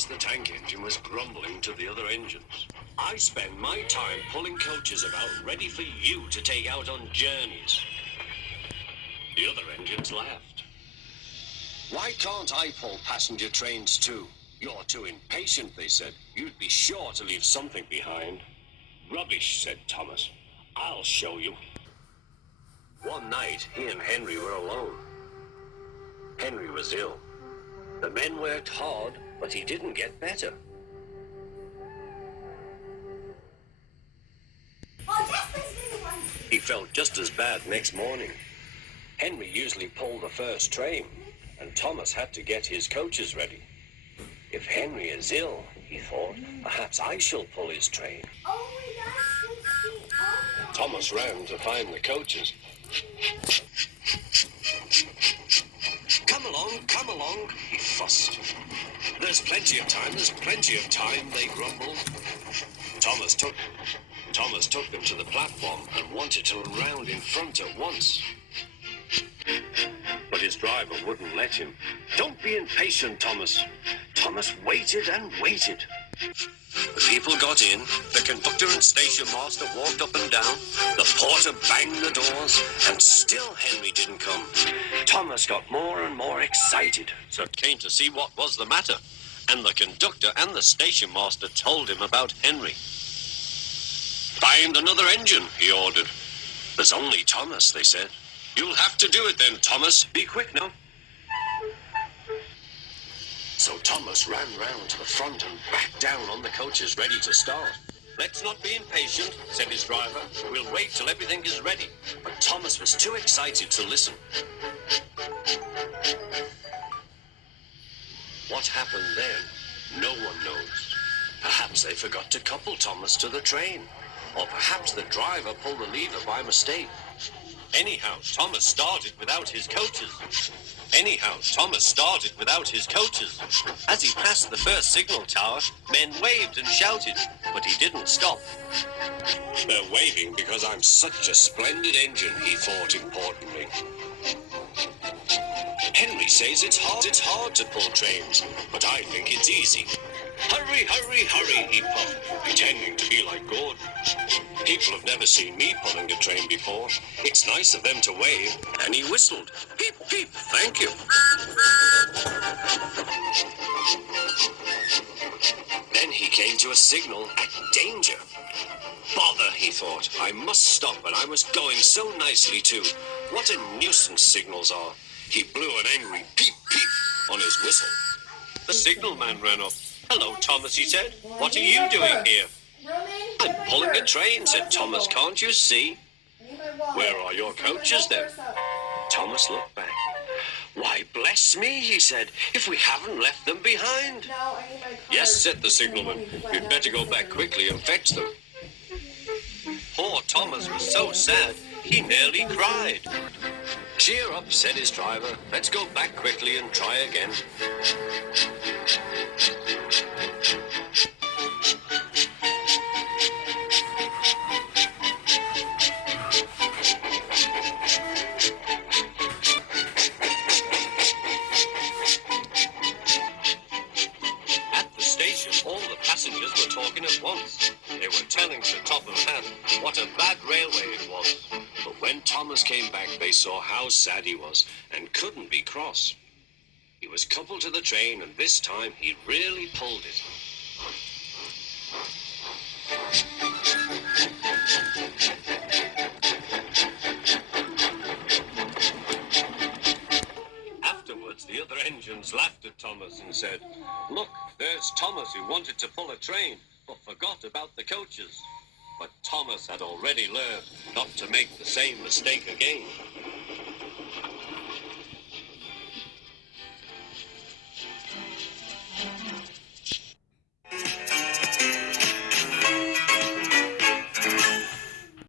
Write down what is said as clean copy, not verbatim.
Thomas the Tank Engine was grumbling to the other engines. I spend my time pulling coaches about ready for you to take out on journeys. The other engines laughed. Why can't I pull passenger trains too? You're too impatient, they said. You'd be sure to leave something behind. Rubbish, said Thomas. I'll show you. One night, he and Henry were alone. Henry was ill. The men worked hard, but he didn't get better. He felt just as bad next morning. Henry usually pulled the first train, and Thomas had to get his coaches ready. If Henry is ill, he thought, perhaps I shall pull his train. Thomas ran to find the coaches. Come along, he fussed. There's plenty of time, they grumbled. Thomas took them to the platform and wanted to run round in front at once. But his driver wouldn't let him. Don't be impatient, Thomas. Thomas waited and waited. The people got in, the conductor and station master walked up and down, the porter banged the doors, and still Henry didn't come. Thomas got more and more excited, so came to see what was the matter, and the conductor and the station master told him about Henry. Find another engine, he ordered. There's only Thomas, they said. You'll have to do it then, Thomas. Be quick now. So Thomas ran round to the front and back down on the coaches ready to start. Let's not be impatient, said his driver. We'll wait till everything is ready. But Thomas was too excited to listen. What happened then, no one knows. Perhaps they forgot to couple Thomas to the train. Or perhaps the driver pulled the lever by mistake. Anyhow, Thomas started without his coaches. As he passed the first signal tower, men waved and shouted, but he didn't stop. They're waving because I'm such a splendid engine, he thought importantly. Henry says it's hard to pull trains, but I think it's easy. Hurry, hurry, hurry, he puffed, pretending to be like Gordon. People have never seen me pulling a train before. It's nice of them to wave, and he whistled. Peep, peep, thank you. Then he came to a signal at danger. Bother, he thought. I must stop, and I was going so nicely too. What a nuisance signals are. He blew an angry peep, peep on his whistle. The signalman ran up. Hello, Thomas, he said. What are you doing here? I'm pulling a train, said Thomas. Can't you see? Where are your coaches, then? Thomas looked back. Why, bless me, he said, if we haven't left them behind. Yes, said the signalman. We'd better go back quickly and fetch them. Poor Thomas was so sad, he nearly cried. Cheer up, said his driver. Let's go back quickly and try again. At the station, all the passengers were talking at once. They were telling Sir Topham Hatt what a bad railway it was. But when Thomas came back, they saw how sad he was and couldn't be cross. He was coupled to the train, and this time he really pulled it. Afterwards, the other engines laughed at Thomas and said, "Look, there's Thomas who wanted to pull a train, but forgot about the coaches." But Thomas had already learned not to make the same mistake again.